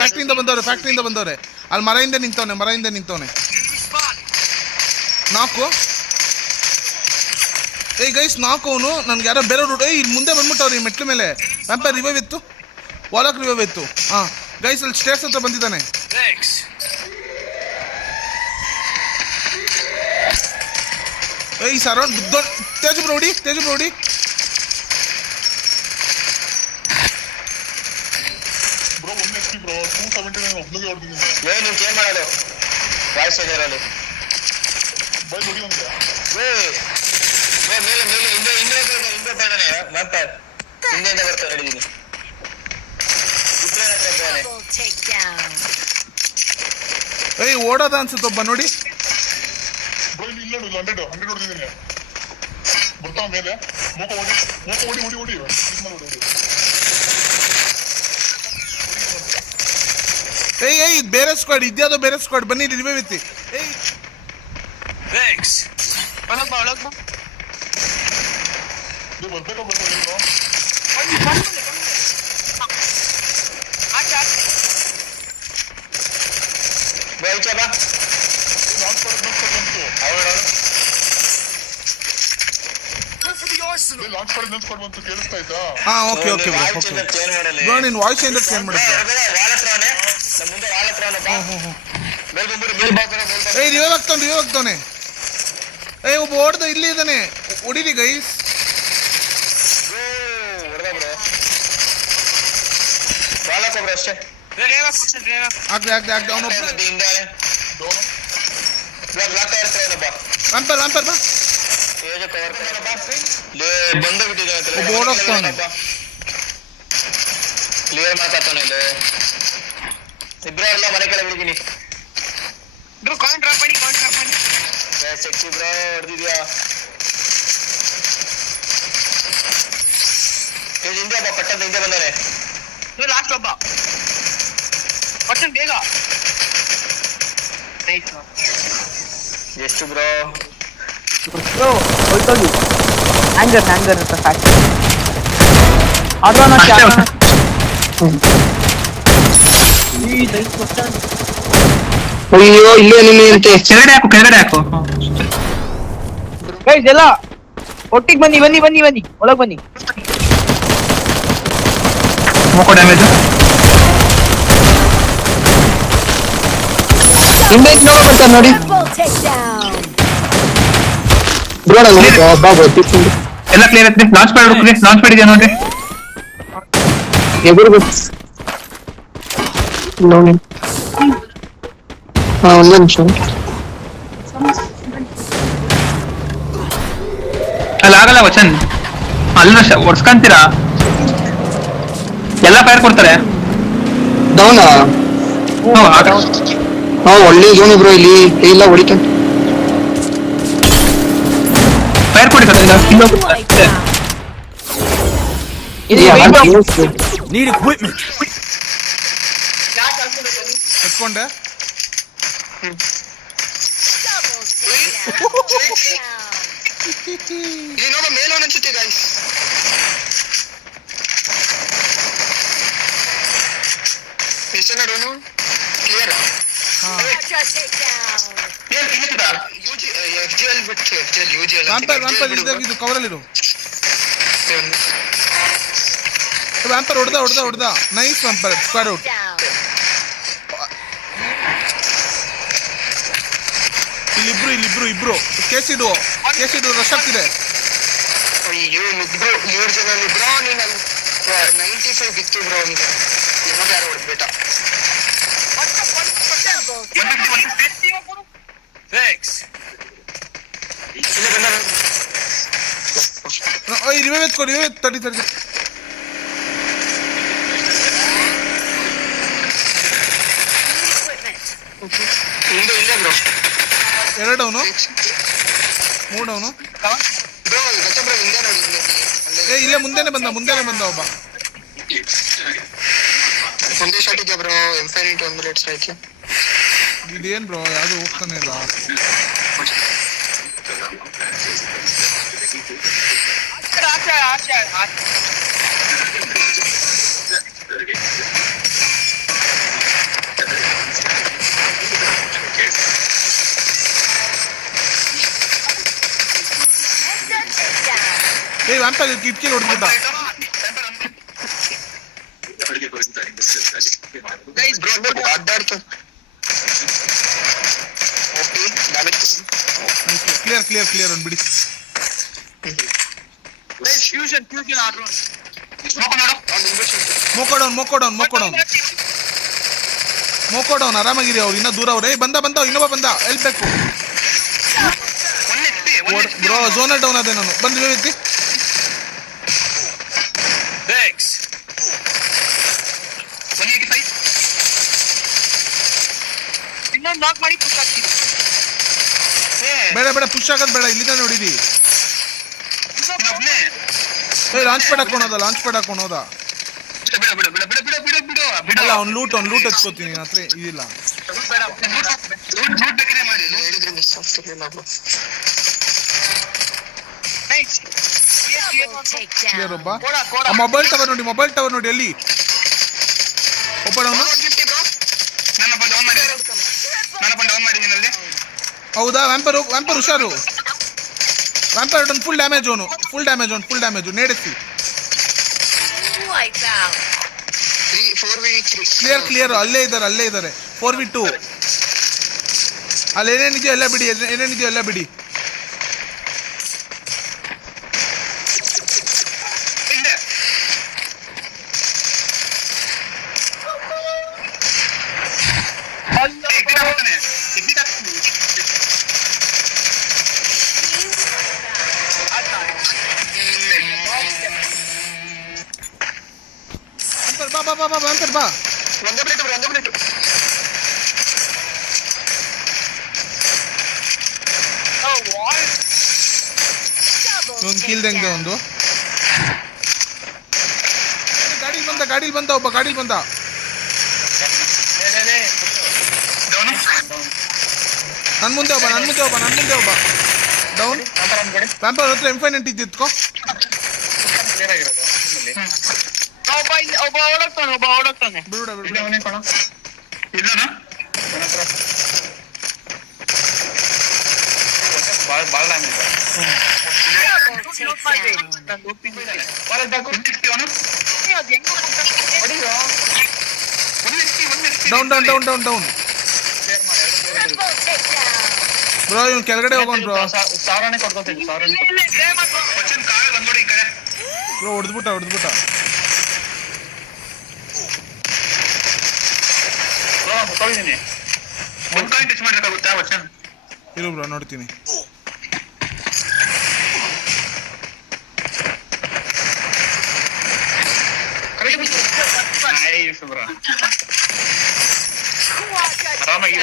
ಫ್ಯಾಕ್ಟ್ರಿಯಿಂದ ಬಂದವ್ರೆ ಅಲ್ಲಿ ಮರದಿಂದ ನಿಂತವನೆ ನಾಲ್ಕು ಏಯ್ ಗೈಸ್ ನಾಲ್ಕು ಅವನು ನನ್ಗೆ ಯಾರೋ ಬೇರೆ ರೂಟ್ ಇಲ್ಲಿ ಮುಂದೆ ಬಂದ್ಬಿಟ್ಟವ್ರಿ ಮೆಟ್ಲು ಮೇಲೆ ವ್ಯಾಂಪೈರ್ ರಿವೈವ್ ಇತ್ತು ವಾಲಕ್ ರಿವೈವ್ ಇತ್ತು ಹಾಂ ಗೈಸ್ ಅಲ್ಲಿ ಸ್ಟೇರ್ಸ್ ಹತ್ರ ಬಂದಿದ್ದಾನೆ ಏಯ್ ಸರೌಂಡ್ ತೇಜು ಬ್ರೋಡಿ ಏಯ್ ಓಡೋದ ಅನ್ಸುತ್ತೆ ಒಬ್ಬ ನೋಡಿ ಏಯ್ ಬೇರೆ ಸ್ಕ್ವಾಡ್ ಇದ್ಯಾವುದೋ ಬೇರೆ ಸ್ಕ್ವಾಡ್ ಬನ್ನಿ ರಿವೈವ್ ಇತ್ತಿ ಏಯ್ ನೀನ್ ವಾಯ್ಸ್ ಏನ್ ಚೇಂಜ್ ಮಾಡಿದ್ದೆ ಏಯ್ ರಿವೈವ್ ಆಗ್ತಾನೆ ಏಯ್ ಒಬ್ಬ ಓಡ್ದ ಇಲ್ಲಿ ಇದ್ದಾನೆ ಹೊಡಿರಿ ಗೈಸ್ ಆಗ್ದೆ ವ್ಯಾಂಪರ್ ಬಾ ಕ್ಲಿಯರ್ ಮಾತಾಡ್ತಾನೆ ಇಬ್ರು ಎಲ್ಲ ಮನೆ ಕಡೆ ಬಿಡ್ತೀನಿ ಸೆಕ್ಸಿ ಬ್ರೋ ಹೊಡೆದಿದ್ಯಾ ಹಿಂದೆ ಒಬ್ಬ ಪಟ್ಟದ ಹಿಂದೆ ಬಂದಾನೆ ಲಾಸ್ಟ್ ಒಬ್ಬ ಪಟ್ಟನ್ ಬೇಗ ಎಷ್ಟು ಬ್ರೋ ಹೋಯ್ತೋಗಿ ಹ್ಯಾಂಗರ್ ಅಂತ ಫ್ಯಾಕ್ಟ್ರಿ ಅಯ್ಯೋ ಇಲ್ಲೇ ನಿನ್ನೆ ಕೆಳಗಡೆ ಹಾಕು ಗೈಸ್ ಎಲ್ಲ ಒಟ್ಟಿಗೆ ಬನ್ನಿ ಒಳಗ್ ಬನ್ನಿ ಮೂಕೋ ಡ್ಯಾಮೇಜ್ ಹಿಂದೆ ನೋಡ್ಕೊಳ್ತಾರೆ ನೋಡಿ ಎಲ್ಲ ಕ್ಲಿಯರ್ ಐತೆ ಲಾಂಚ್ ಪ್ಯಾಡ್ ಇದೆಯಾ ನೋಡ್ರಿ ಎದುರು ನೋಡಿ ಒಂದು ನಿಮಿಷ ಅಲ್ಲ ಆಗಲ್ಲ ವಚನ್ ಅಲ್ಲ ಒಡ್ಸ್ಕೊಂತೀರಾ ಎಲ್ಲ ಫೈರ್ ಕೊಡ್ತಾರೆ ಡೌನಾ ಒಳ್ಳೆ ಜೋನ್ ಬ್ರೋ ಇಲ್ಲಿ ಇಲ್ಲ ಹೊಡಿತಾನೆ ಫೈರ್ ಕೊಡಿ ನೀಡ್ ಎಕ್ವಿಪ್ಮೆಂಟ್ ಎತ್ಕೊಂಡೆ ಮೇಲೋನ್ ಅನ್ಸುತ್ತೆ ಗೈಸ್ ಮಿಷನ್ ಕ್ಲಿಯರ್ ಇದು ಕವರಲ್ಲಿರು ವ್ಯಾಂಪರ್ ಹೊಡೆದ ನೈಸ್ ವ್ಯಾಂಪರ್ ಸ್ಕ್ವಾಡ್ ಔಟ್ ಇಲ್ಲಿಬ್ರು ಕೇಸಿಡು ರಶ್ ಆಗ್ತಿದೆ ಅಯ್ಯೋ ಮೂರು ಜನ ಬ್ರೋ ನೀನು 95 ಇತ್ತು ಬ್ರೋ ಅವನಿಗೆ ಇನ್ನೊಂದು ಯಾರು ಹೊಡೆದ್ಬಿಟ್ಟ ರಿವೈವ್ ಎತ್ಕೊಡಿ ತಡಿ ಇಲ್ಲೇ ಬ್ರೋ ಎರಡವನು ಮೂಡವನು ಇಲ್ಲೇ ಮುಂದೆನೆ ಬಂದ ಒಬ್ಬ ಒಂದೇ ಶಾಟ್ ಇದೆಯಾ ಬ್ರೋ M5 1 ಮಿನಿಟ್ ಆಯ್ತು ಇದೇನ್ ಬ್ರೋ ಯಾವುದು ಹೋಗ್ತಾನೆ ಇಲ್ಲ ವ್ಯಾಂಪರ್ ಕಿಟಕಿಲಿ ಹೊಡೆದ್ಬಿಟ್ಟ. ಗೈಸ್ ಬ್ರೋ ಅಡ್ಡಾಡ್ತು. Okay damage. ಕ್ಲಿಯರ್ ಒಂದು ಬಿಡಿ. Guys fusion order. ಸ್ಮೋಕ್ ನೋಡು ಅವ್ನು ಇನ್ವೆಸ್ಟ್. ಮೋಕೋ ಡೌನ್ ಆರಾಮಾಗಿರಿ. ಅವ್ರು ಇನ್ನೂ ದೂರ ಅವ್ರೆ. ಬಂದ ಇನ್ನೊಬ್ಬ ಬಂದ. ಎಲ್ಲಿ ಬೇಕು ಬ್ರೋ? ಝೋನ ಡೌನ್ ಅದೇ ನಾನು ಬಂದು ಐತಿ. ಇನ್ನೊಂದು ನಾಕ್ ಮಾಡಿ ಪುಷ್ ಆಗ್ತೀನಿ. ಬೇಡ ಪುಷ್ ಆಗೋದು ಬೇಡ. ಇಲ್ಲಿಂದ ನೋಡಿದಿ. Launch pad ಹಾಕೋಣೋದ. ಅಲ್ಲ ಅವ್ನು ಲೂಟ್ ಹಚ್ಕೋತೀನಿ. ಹತ್ರ ಇದಿಲ್ಲ. ಕ್ಲಿಯರ್ ಒಬ್ಬ. ಮೊಬೈಲ್ ಟವರ್ ನೋಡಿ ಎಲ್ಲಿ ಒಬ್ಬ ಅವನು. ಹೌದಾ? ವ್ಯಾಂಪರ್ ಹುಷಾರು. ವ್ಯಾಂಪರ್ ಒಂದು ಫುಲ್ ಡ್ಯಾಮೇಜ್ ನೇಡಿಸಿ. ಕ್ಲಿಯರ್ ಅಲ್ಲೇ ಇದ್ದಾರೆ. 4v2 ಅಲ್ಲಿ ಏನೇನಿದೆಯೋ ಎಲ್ಲ ಬಿಡಿ. ವ್ಯಾಂಪರ್ ಬಾ. ಒಂದೇ ಪ್ಲೇಟ್. ಒಂದು ಕಿಲ್ದಂಗೆ ಒಂದು. ಗಾಡಿಲಿ ಬಂದ ಒಬ್ಬ. ನನ್ ಮುಂದೆ ಒಬ್ಬ ಡೌನ್. ವ್ಯಾಂಪರ್ ಹತ್ರ M5 ಇದ್ದಿತ್ಕೋ. ಒಬ್ಬ ಓಡೋಗ್ತಾನೆ. ಬಿಡು. ಡೌನ್. ಬ್ರೋ ಇವ್ನು ಕೆಳಗಡೆ ಹೋಗೋಣ ಬ್ರೋ. ಹೊಡೆದ್ಬಿಟ್ಟ. ಇರು ಬ್ರೋ ನೋಡ್ತೀನಿ. ಆರಾಮಾಗಿ